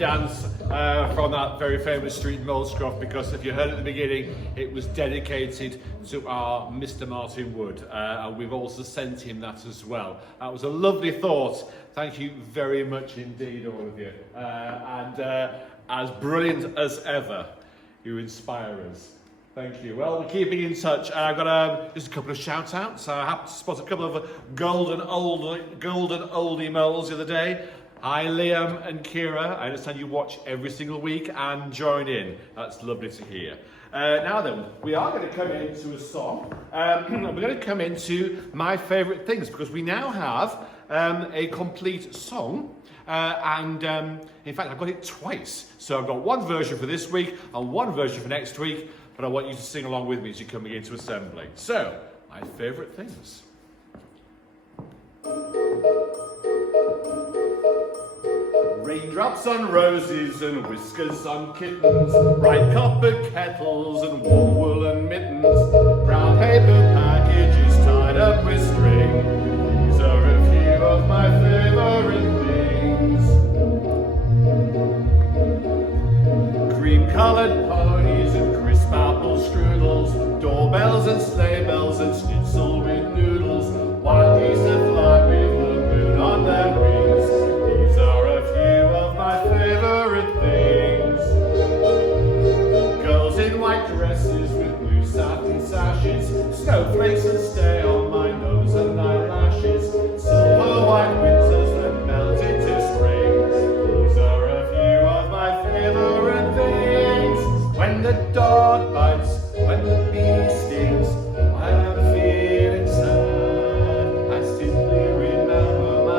dance from that very famous street in Molescroft, because if you heard at the beginning, it was dedicated to our Mr. Martin Wood, and we've also sent him that as well. That was a lovely thought. Thank you very much indeed, all of you. And as brilliant as ever, you inspire us. Thank you. Well, we're keeping in touch. I've got just a couple of shout outs. I happened to spot a couple of golden oldie moles the other day. Hi Liam and Kira, I understand you watch every single week and join in. That's lovely to hear. Now then, we are going to come into a song. We're going to come into my favourite things, because we now have a complete song. In fact, I've got it twice. So I've got one version for this week and one version for next week, but I want you to sing along with me as you're coming into assembly. So, my favourite things. Raindrops on roses and whiskers on kittens, bright copper kettles and warm woolen mittens, brown paper packages tied up with string. These are a few of my favourite things. Cream-coloured ponies and crisp apple strudels, doorbells and sleigh bells and schnitzel with noodles, wild geese that fly with the moon on their wings. These are a few of my favourite things. Girls in white dresses with blue satin sashes, snowflakes that stay on my nose and eyelashes, silver white winters that melt into spring. These are a few of my favourite things. When the dog bites, when the bee stings, I am feeling sad. I simply remember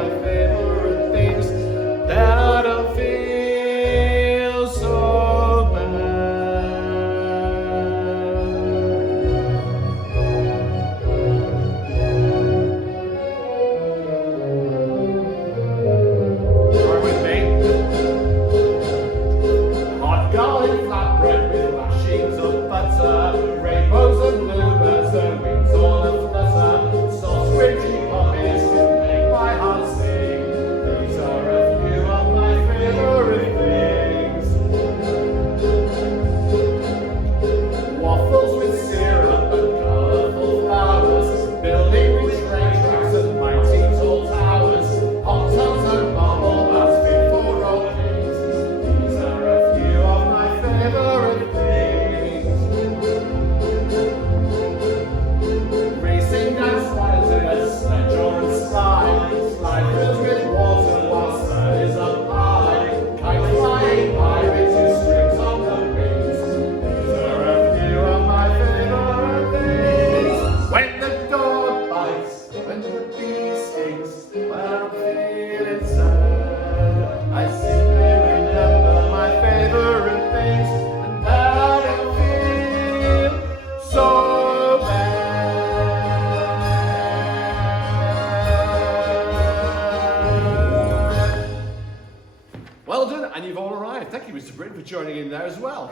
Mr. Britton, for joining in there as well.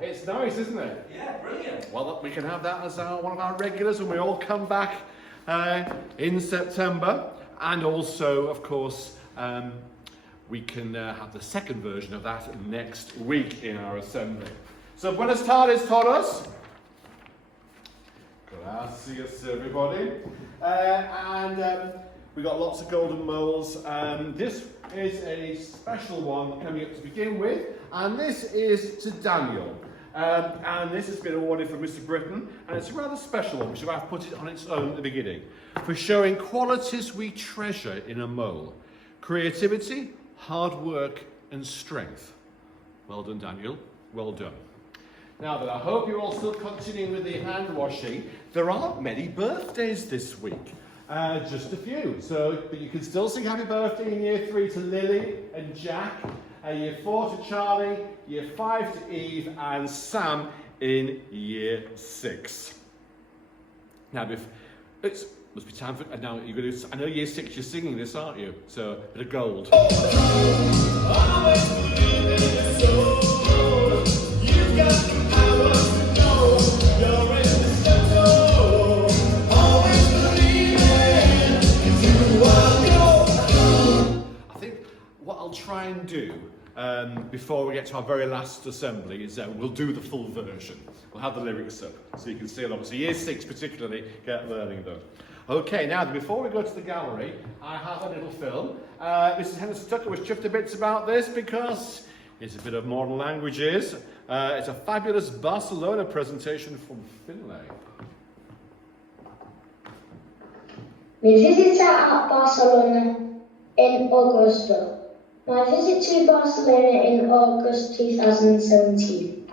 It's nice, isn't it? Yeah, brilliant. Well, look, we can have that as one of our regulars when we all come back in September. And also, of course, we can have the second version of that next week in our assembly. So, buenas tardes todos. Gracias, everybody. We've got lots of golden moles. This is a special one coming up to begin with, and this is to Daniel. And this has been awarded for Mr. Britton, and it's a rather special one, which I've put it on its own at the beginning, for showing qualities we treasure in a mole: creativity, hard work, and strength. Well done, Daniel. Well done. Now then, I hope you're all still continuing with the hand washing. There aren't many birthdays this week. Just a few. But you can still sing happy birthday in year 3 to Lily and Jack, year 4 to Charlie, year 5 to Eve, and Sam in year 6. Now, it must be time for. Now you're going to. I know year 6 you're singing this, aren't you? So a bit of gold. I'll try and do before we get to our very last assembly is we'll do the full version. We'll have the lyrics up so you can see along. So year 6 particularly get learning them. Okay, now before we go to the gallery, I have a little film. Mrs. Henderson Tucker was chuffed to bits about this because it's a bit of modern languages. It's a fabulous Barcelona presentation from Finlay. We visited at Barcelona in Agosto. My visit to Barcelona in August 2017.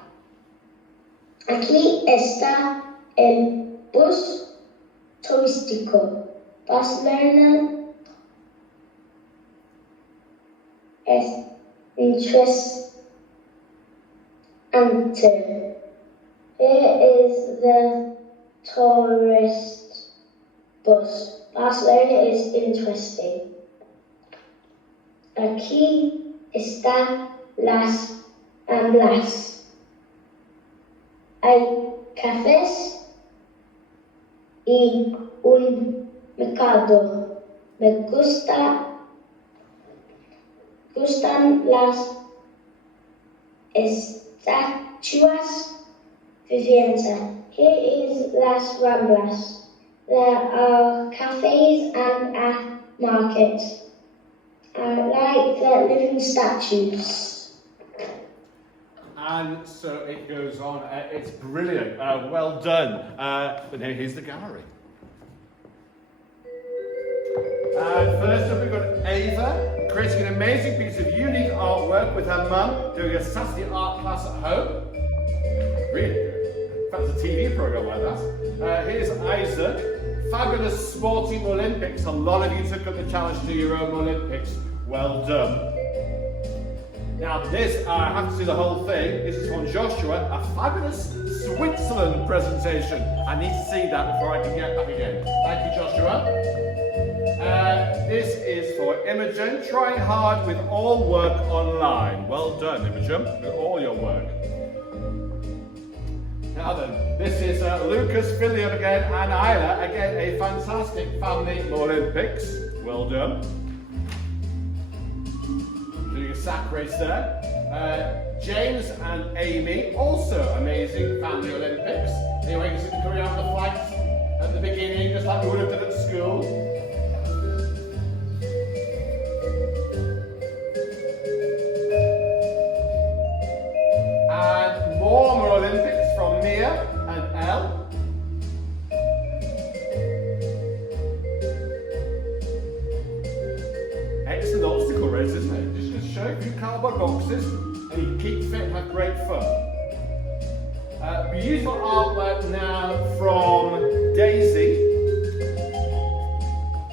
Aquí está el bus turístico. Barcelona es interesante. Here is the tourist bus. Barcelona is interesting. Aquí están las Ramblas. Hay cafés y un mercado. Me gustan las estatuas vivientes. Here is Las Ramblas. There are cafes and a market. I like the living statues. And so it goes on. It's brilliant. Well done. But now here's the gallery. First up, we've got Ava creating an amazing piece of unique artwork with her mum, doing a Saturday art class at home. Really good. That's a TV programme like that. Here's Isaac. Fabulous sporting Olympics. A lot of you took up the challenge to do your own Olympics. Well done. Now this, I have to see the whole thing. This is from Joshua. A fabulous Switzerland presentation. I need to see that before I can get back again. Thank you, Joshua. This is for Imogen. Trying hard with all work online. Well done, Imogen, with all your work. Now then, this is Lucas, Philip again, and Isla. Again, a fantastic family Olympics. Well done. Doing a sack race there. James and Amy, also amazing family Olympics. Anyway, you can see the carry out the flags at the beginning, just like we would have done at school. And more Olympics from Mia and Elle. Excellent obstacle race, isn't it? Just show a few cardboard boxes and you keep fit and have great fun. Beautiful artwork now from Daisy.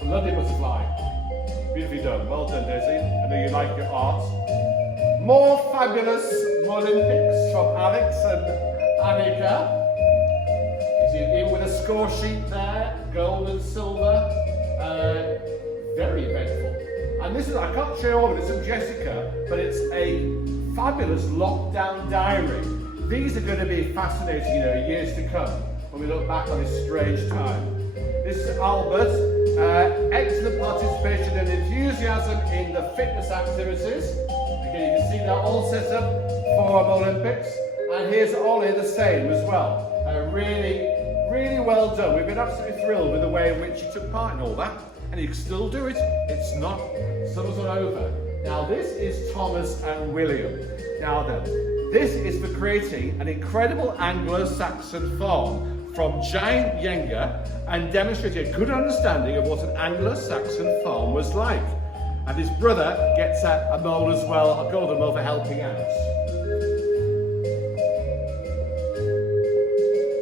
A lovely butterfly. Beautifully done. Well done, Daisy. I know you like your art. More fabulous Olympics from Alex and Annika. You see, even with a score sheet there, gold and silver. Very eventful. And this is, I can't show you all of it, it's from Jessica, but it's a fabulous lockdown diary. These are going to be fascinating, you know, years to come when we look back on this strange time. This is Albert, excellent participation and enthusiasm in the fitness activities. Again, you can see they're all set up for Olympics. And here's Ollie, the same as well. Really well done. We've been absolutely thrilled with the way in which you took part in all that. And you can still do it. It's not, summer's not over. Now this is Thomas and William. Now then, this is for creating an incredible Anglo-Saxon farm from giant Yenga and demonstrating a good understanding of what an Anglo-Saxon farm was like. And his brother gets a mole as well, a golden mole for helping out.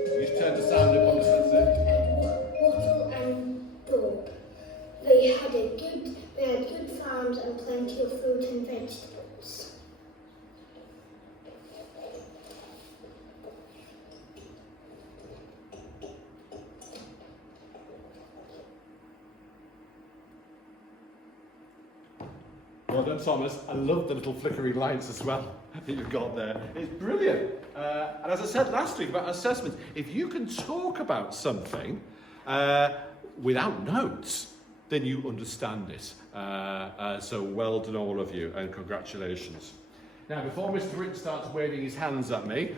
You just turn the sound up on the sunset. Wattle and Thorpe. They had good farms and plenty of fruit and vegetables. Well done, Thomas. I love the little flickering lights as well that you've got there. It's brilliant. And as I said last week about assessments, if you can talk about something without notes, then you understand it. So well done, all of you, and congratulations. Now, before Mr. Rick starts waving his hands at me,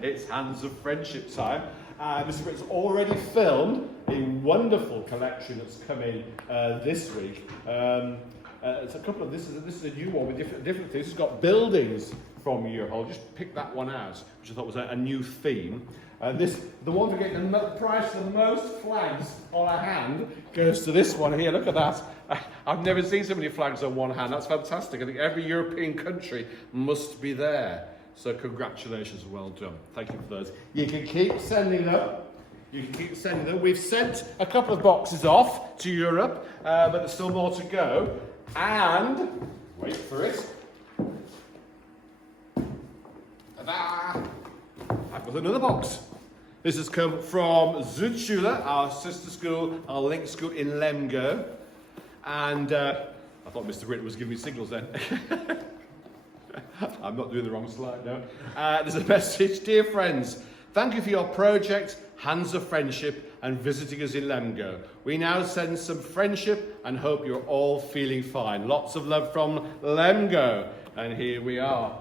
it's hands of friendship time. Mr. Rick's already filmed a wonderful collection that's come in this week. It's a couple of this is a new one with different things. It's got buildings from Europe. I'll just pick that one out, which I thought was a new theme. The one for getting the price for the most flags on a hand goes to this one here. Look at that. I've never seen so many flags on one hand. That's fantastic. I think every European country must be there. So congratulations, well done. Thank you for those. You can keep sending them. We've sent a couple of boxes off to Europe, but there's still more to go. And, wait for it. Ta-da! I've got another box. This has come from Zuidschule, our sister school, our link school in Lemgo. And I thought Mr. Ritter was giving me signals then. I'm not doing the wrong slide, no. There's a message. Dear friends, thank you for your project, Hands of Friendship, and visiting us in Lemgo. We now send some friendship and hope you're all feeling fine. Lots of love from Lemgo. And here we are.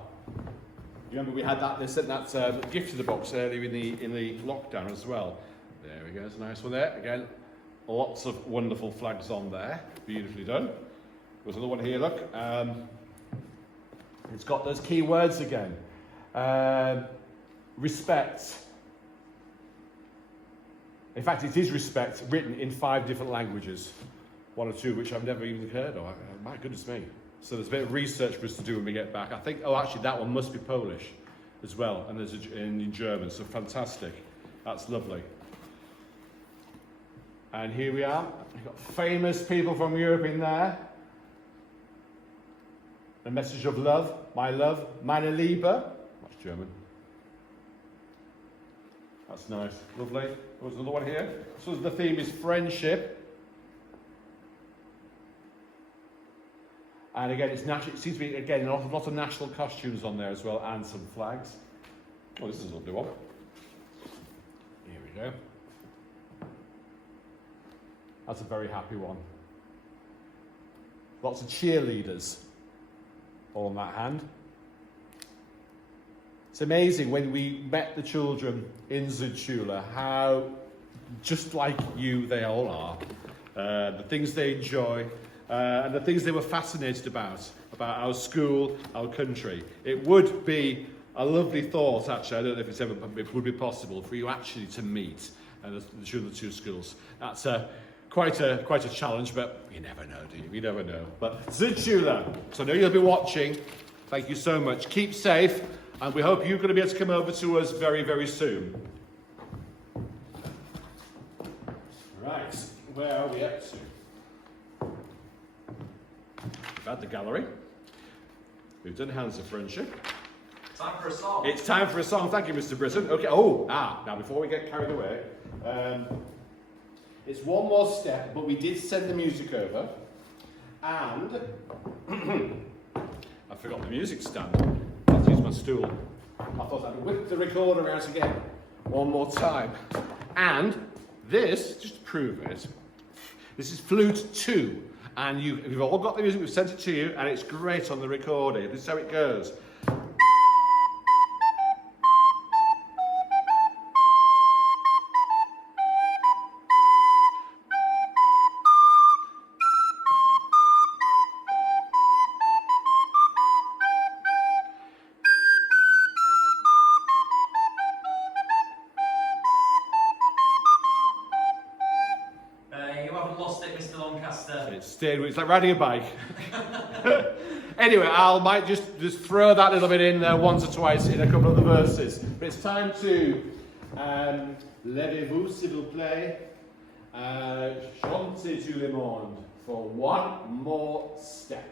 You remember we had they sent that gift to the box earlier in the lockdown as well. There we go, it's a nice one there. Again, lots of wonderful flags on there. Beautifully done. There's another one here, look. It's got those key words again. Respect. In fact, it is respect, written in 5 different languages. 1 or 2 which I've never even heard of. My goodness me. So there's a bit of research for us to do when we get back. I think, actually that one must be Polish as well, and there's in German, so fantastic. That's lovely. And here we are. We've got famous people from Europe in there. A message of love, meine Liebe. That's German. That's nice, lovely. There's another one here. So the theme is friendship. And again, it seems to be, again, a lot of national costumes on there as well, and some flags. Oh, this is a lovely one. Here we go. That's a very happy one. Lots of cheerleaders all on that hand. It's amazing when we met the children in Zuidschule, how just like you they all are. The things they enjoy, and the things they were fascinated about our school, our country. It would be a lovely thought, actually, I don't know if it would be possible for you actually to meet the children of the 2 schools. That's quite a challenge, but you never know, do you? You never know. But Zuidschule, so I know you'll be watching. Thank you so much. Keep safe, and we hope you're going to be able to come over to us very, very soon. Right, where are we up to? We've had the gallery. We've done Hands of Friendship. Time for a song. It's time for a song. Thank you, Mr. Britton. Okay. Now before we get carried away, it's one more step, but we did send the music over. And I forgot the music stand. Let's use my stool. I thought I'd whip the recorder out again one more time. And this, just to prove it, this is flute 2. And you've all got the music, we've sent it to you, and it's great on the recording. This is how it goes. You haven't lost it, Mr. Doncaster. It's stayed with, it's like riding a bike. Anyway, might just throw that little bit in there once or twice in a couple of the verses. But it's time to levez-vous s'il vous plaît, chantez tout le monde for one more step.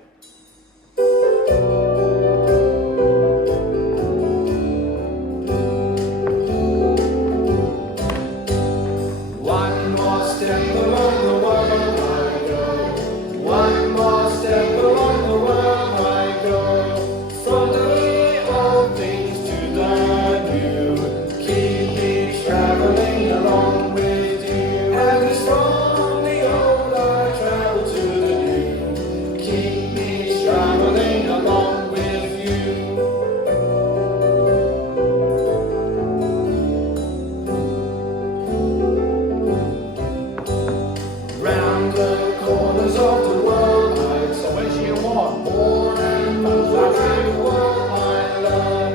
One more step along the world I go. One more step along the world I go. From the old things to the new. Keep me traveling along with you. And it's from the old I travel to the new. Keep me traveling along with you. Round the corners of the world I So where's year 1? more and more I world I learn,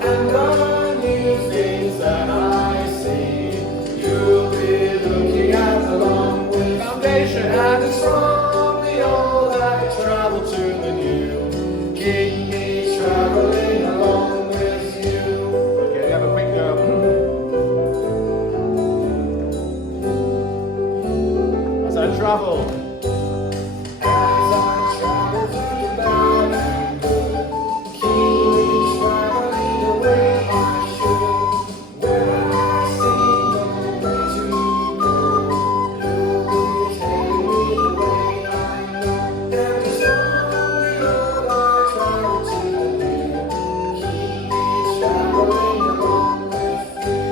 and the new things that I see, you'll be looking at along with foundation. And it's from the old I travel to the new. Keep me traveling along with you. Okay, have a quick go. As I travel. As I travel through the bad and good, keep me traveling the way I should. When I see no way to go, you'll take me the way I know. And it's from the old I travel to the new. Keep me traveling along with you.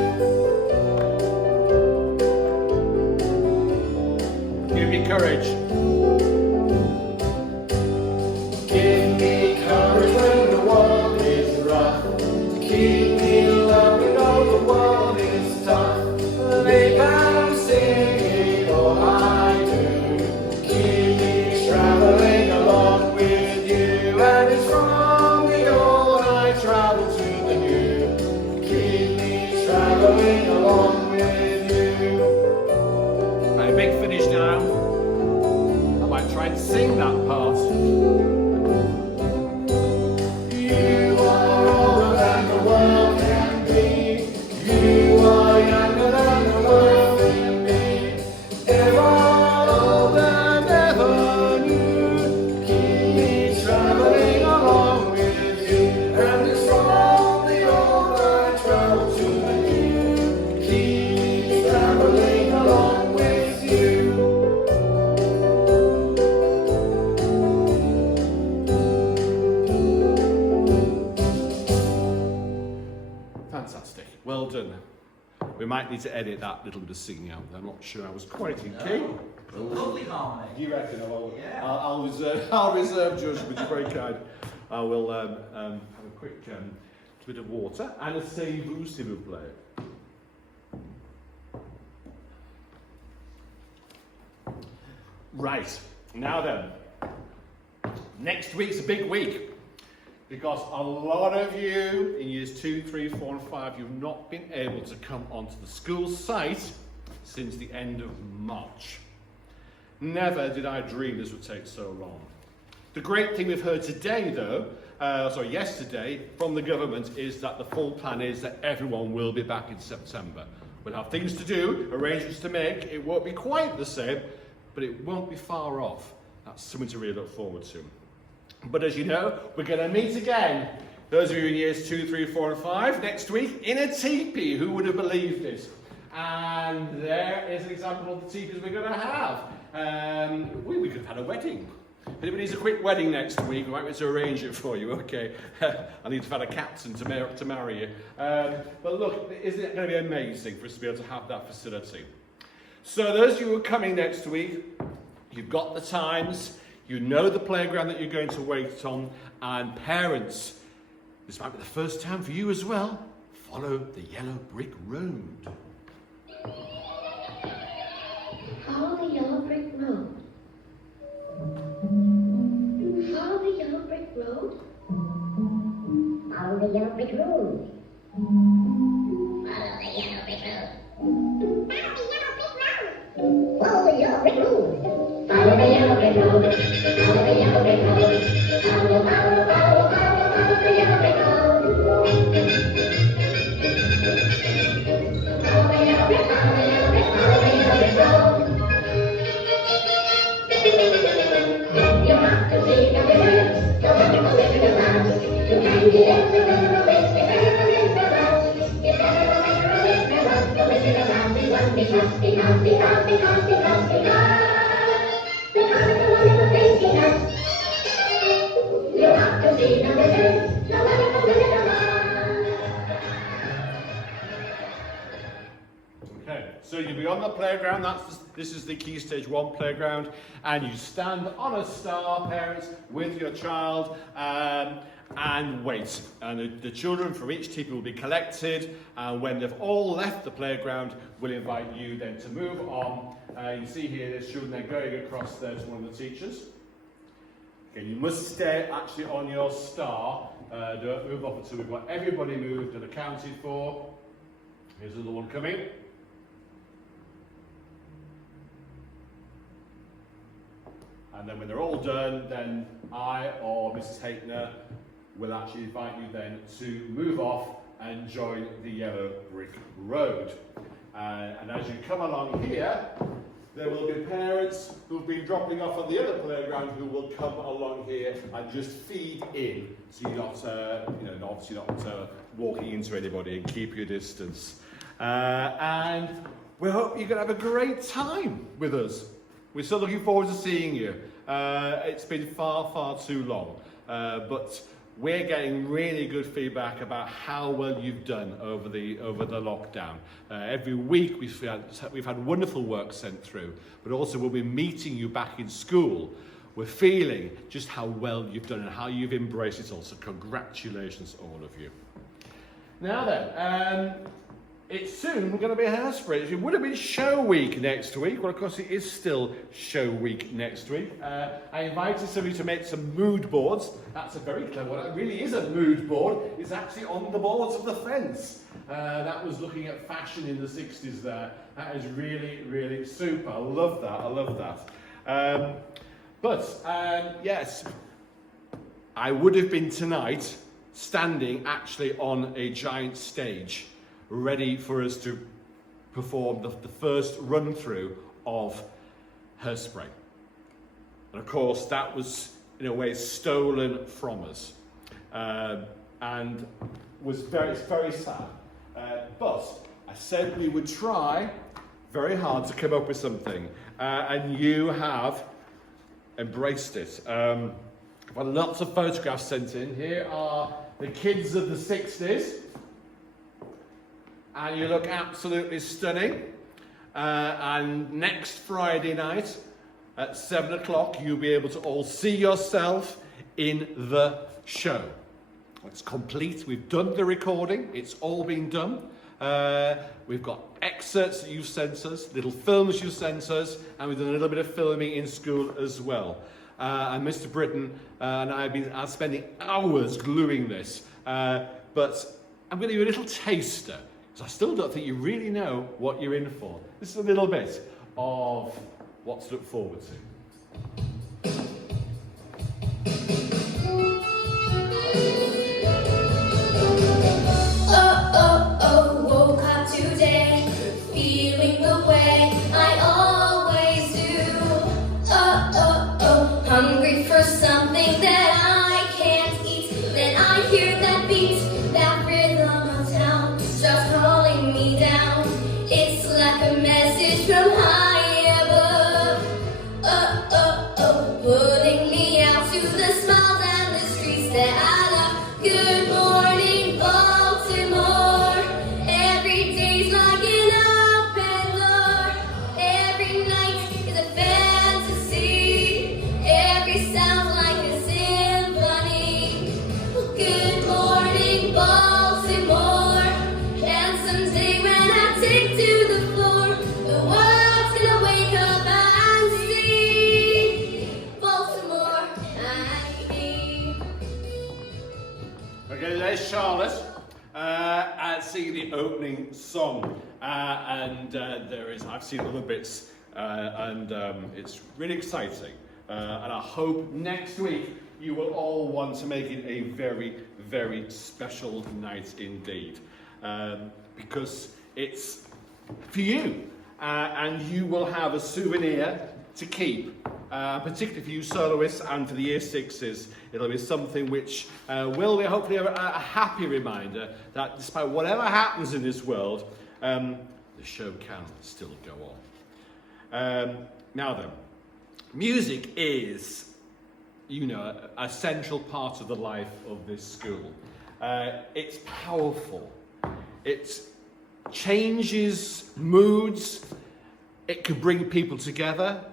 Give me courage. Give me courage when the world is rough. Keep me loving though the world is tough. Live and sing all I do. Keep me traveling along with you. And it's from the old I travel to the new. Keep me traveling along with you. Right, big finish now. I might try and sing that part. You are older than the world can be. You are younger than the world can be. Ever old and ever new. Keep me traveling along with you. And it's from the old I travel to the new. Keep me traveling along with you. Fantastic. Well done. We might need to edit that little bit of singing out. I'm not sure I was quite in key. No. Lovely harmony. You reckon? Yeah. I'll reserve judgment. You're very kind. I will have a quick bit of water and asseyez-vous s'il vous plaît. Right, now then, next week's a big week because a lot of you in years 2, 3, 4 and 5, you've not been able to come onto the school site since the end of March. Never did I dream this would take so long. The great thing we've heard today though, yesterday from the government is that the full plan is that everyone will be back in September. We'll have things to do, arrangements to make, it won't be quite the same, but it won't be far off. That's something to really look forward to. But as you know, we're going to meet again, those of you in years 2, 3, 4 and 5, next week in a teepee. Who would have believed this? And there is an example of the teepees we're going to have. We could have had a wedding. If anybody needs a quick wedding next week, we might be able to arrange it for you, okay? I need to find a captain to marry you. But look, isn't it going to be amazing for us to be able to have that facility? So those of you who are coming next week, you've got the times, you know the playground that you're going to wait on, and parents, this might be the first time for you as well, follow the yellow brick road. Follow the yellow brick road. Follow the yellow brick road. Follow the yellow brick road. Follow the yellow brick road. Follow the yellow brick road. Follow the yellow brick road. Follow the yellow brick road. Follow the yellow brick road. Follow the yellow brick, follow the yellow brick, follow the yellow brick road. You have to see the river, the wonderful river of life. You can get the river of life, the river of life. If ever the river of life, the river of life is one because of the wonderful things he does. You have to see the river, the wonderful river of life. Okay, so you'll be on the playground, this is the Key Stage 1 playground, and you stand on a star, parents, with your child, and wait. And the children from each team will be collected, and when they've all left the playground, we'll invite you then to move on. You see here, there's children then going across there to one of the teachers. Okay, you must stay actually on your star, don't move off until we've got everybody moved and accounted for. Here's another one coming. And then when they're all done, then I or Mrs. Haytner will actually invite you then to move off and join the yellow brick road. And as you come along here, there will be parents who've been dropping off on the other playground who will come along here and just feed in, so you're not, obviously not walking into anybody, and keep your distance. And we hope you're going to have a great time with us. We're still looking forward to seeing you. It's been far, far too long, but we're getting really good feedback about how well you've done over the lockdown. Every week we've had wonderful work sent through, but also we'll be meeting you back in school. We're feeling just how well you've done and how you've embraced it all. So congratulations, all of you. Now then. It's soon going to be Hairspray. It would have been show week next week. Well, of course, it is still show week next week. I invited somebody to make some mood boards. That's a very clever one. It really is a mood board. It's actually on the boards of the fence. That was looking at fashion in the 60s there. That is really, really super. I love that. I love that. Yes, I would have been tonight standing actually on a giant stage, ready for us to perform the first run-through of Hairspray. And of course, that was, in a way, stolen from us. And was very, very sad. But I said we would try very hard to come up with something. And you have embraced it. I've had lots of photographs sent in. Here are the kids of the 60s. And you look absolutely stunning. And next Friday night at 7 o'clock, you'll be able to all see yourself in the show. It's complete. We've done the recording. It's all been done. We've got excerpts that you've sent us, little films you've sent us, and we've done a little bit of filming in school as well. And Mr. Britton and I have been spending hours gluing this. But I'm going to give you a little taster, because I still don't think you really know what you're in for. This is a little bit of what to look forward to. Woke up today, feeling the way I always do. Hungry for something that I can't eat. Then I hear that beat, that rhythm of town starts calling me down. It's like a message from high above. Charlotte singing the opening song. I've seen other bits, and it's really exciting. And I hope next week you will all want to make it a very, very special night indeed. Because it's for you. And you will have a souvenir to keep, particularly for you soloists and for the year sixes. It'll be something which will be hopefully a happy reminder that despite whatever happens in this world, the show can still go on. Now then, music is, you know, a central part of the life of this school. It's powerful. It changes moods. It can bring people together.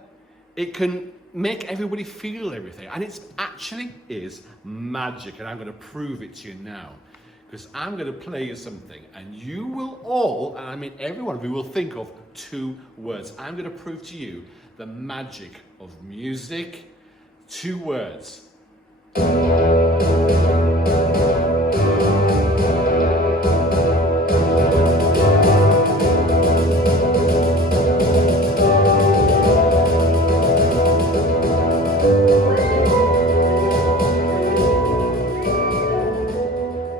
It can make everybody feel everything. And it actually is magic. And I'm going to prove it to you now. Because I'm going to play you something. And you will all, and I mean every one of you, will think of 2 words. I'm going to prove to you the magic of music. 2 words.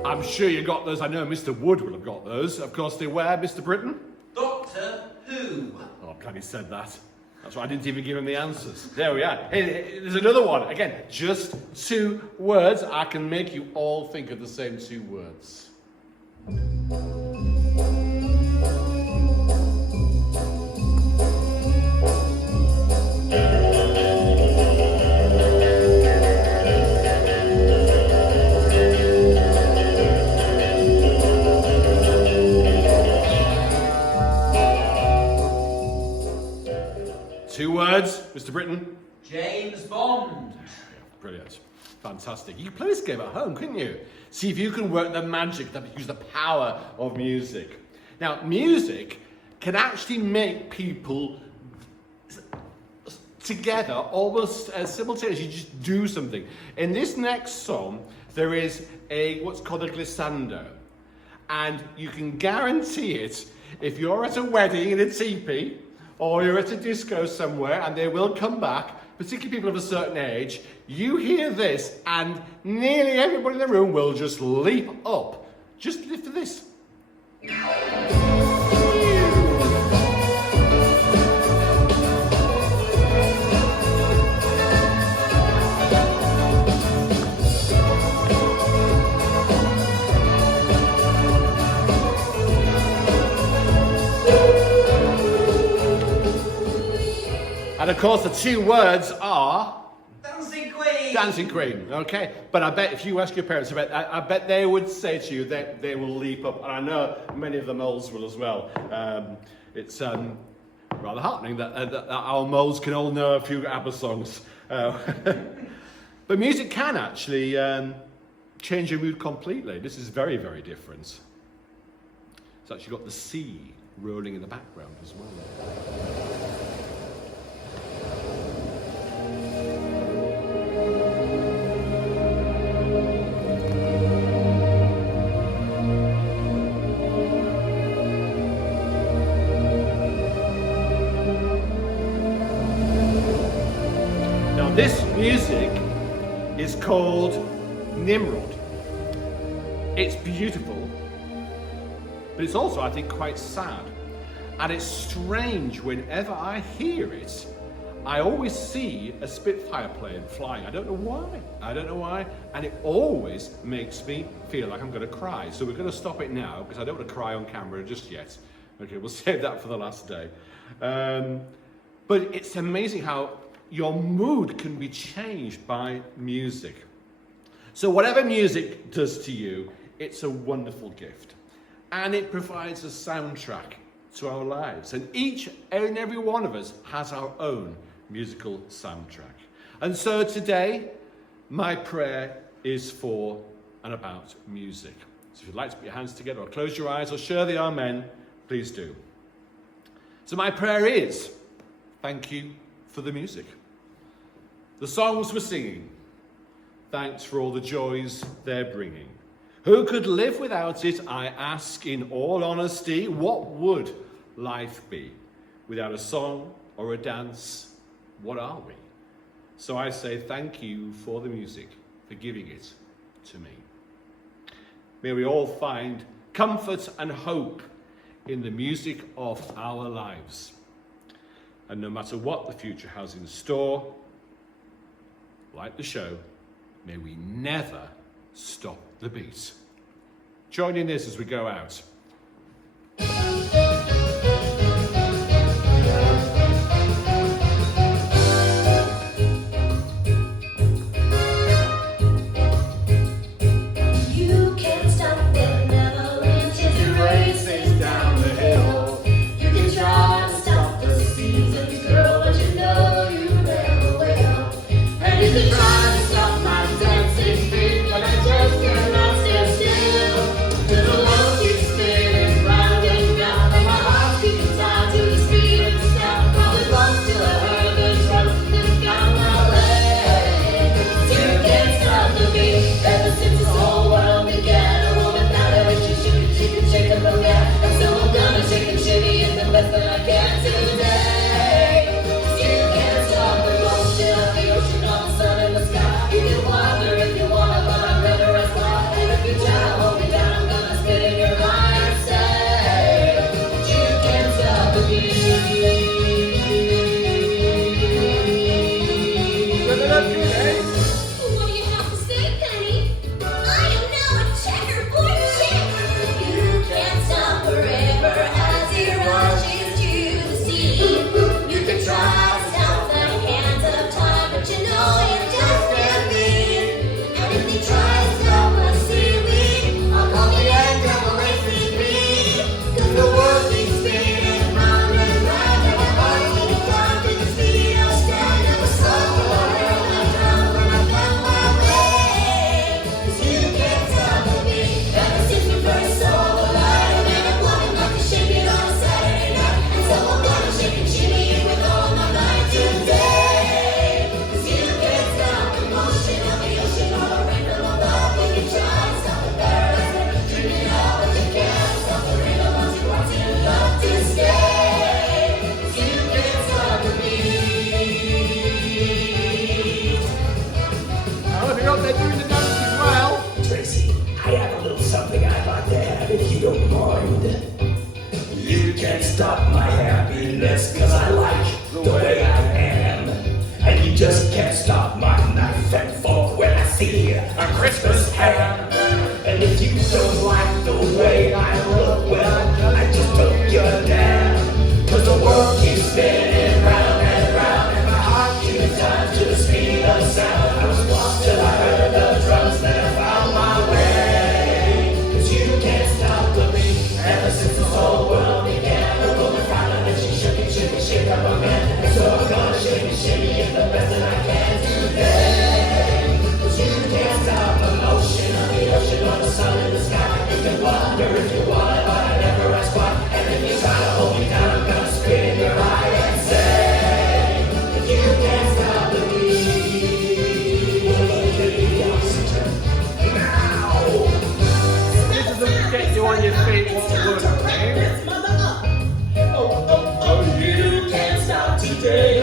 I'm sure you got those. I know Mr. Wood will have got those. Of course they were, Mr. Britton. Doctor Who. Oh, I'm glad he said that. That's why I didn't even give him the answers. There we are. Hey, there's another one. Again, just 2 words. I can make you all think of the same 2 words. Two words, Mr. Britton. James Bond. Brilliant. Fantastic. You could play this game at home, couldn't you? See if you can work the magic, use the power of music. Now, music can actually make people together almost simultaneously. You just do something. In this next song, there is what's called a glissando. And you can guarantee it if you're at a wedding in a teepee, or you're at a disco somewhere and they will come back, particularly people of a certain age, you hear this and nearly everybody in the room will just leap up. Just listen to this. And of course the 2 words are... Dancing Queen. Dancing Queen, okay. But I bet if you ask your parents, I bet they would say to you that they will leap up. And I know many of the moles will as well. It's rather heartening that our moles can all know a few ABBA songs. But music can actually change your mood completely. This is very, very different. It's actually got the sea rolling in the background as well. This music is called Nimrod. It's beautiful, but it's also, I think, quite sad. And it's strange, whenever I hear it, I always see a Spitfire plane flying. I don't know why. And it always makes me feel like I'm going to cry. So we're going to stop it now, because I don't want to cry on camera just yet. Okay, we'll save that for the last day. But it's amazing how your mood can be changed by music. So whatever music does to you, it's a wonderful gift. And it provides a soundtrack to our lives. And each and every one of us has our own musical soundtrack. And so today, my prayer is for and about music. So if you'd like to put your hands together or close your eyes or share the amen, please do. So my prayer is, thank you for the music. The songs we're singing, thanks for all the joys they're bringing. Who could live without it? I ask in all honesty. What would life be without a song or a dance? What are we? So I say thank you for the music, for giving it to me. May we all find comfort and hope in the music of our lives. And no matter what the future has in store, like the show, may we never stop the beat. Join in this as we go out. You can't stop the never-ending races down the hill. You can try to stop the seasons, girl, but you know you never will. And you can try to stop my dancing feet, but I just cannot stand still. 'Cause the world keeps spinning round and round, and my heart's keeping time to the speed of the sound. Probably once till I heard the drums that got my way. You can't stop the beat ever since this whole world began. A woman without her, she can shake up her head. And so I'm gonna shake and shimmy in the best that I can today. 'Cause you can't stop the motion of the ocean, on the sun and the sky. You can wonder if you wanna, but I'd rather ask why. And if you try to hold me down, I'm gonna spit in your eye and say that you can't stop the beat. What do you have to say, Penny? I am now a checkerboard chick. You can't stop forever as it rushes to the sea. You can try to stop the hands of time, but you know you just can't be. And if they try to stop us seaweed, I'll call the NAACP. 'Cause the world keeps spinning round and round, and my heart's beating down to the speed of sound. And we're so world I drown when I found my way. 'Cause you can't stop the beat ever since we first saw the light. And man, I'm wanting like to shake it on a Saturday night. And so I'm gonna shake and shimmy it with all my might today. 'Cause you can't stop the motion of the ocean or the rain from above. You can try to stop the paradise, but dream it out, but you can't stop the rain unless you want to love to stay. 'Cause you can't stop the beat. Now, if you're up there doing the dance as well. Tracy, I have a little something I'd like to add if you don't mind. You can't stop my happiness 'cause I like the way I am. And you just can't stop my knife and fork when I see a Christmas ham. And if you don't like the way I look, well, I just hope you're down. 'Cause the world keeps spinning round and round, and my heart keeps time to the speed of sound. I was lost till I heard the drums, then I found my way. 'Cause you can't stop the beat ever since this whole world began. A woman found her and she shook and shake up her man. And so I'm gonna shake and shimmy it the best that I can today. 'Cause you can't stop the motion of the ocean or the sun in the sky. You can wonder if you want it, but I never ask why. And if you try to hold me down, I'm gonna spit in your eye and say that you can't stop the beat. Now, This doesn't get you on your feet, what would, eh? oh, you can't stop today.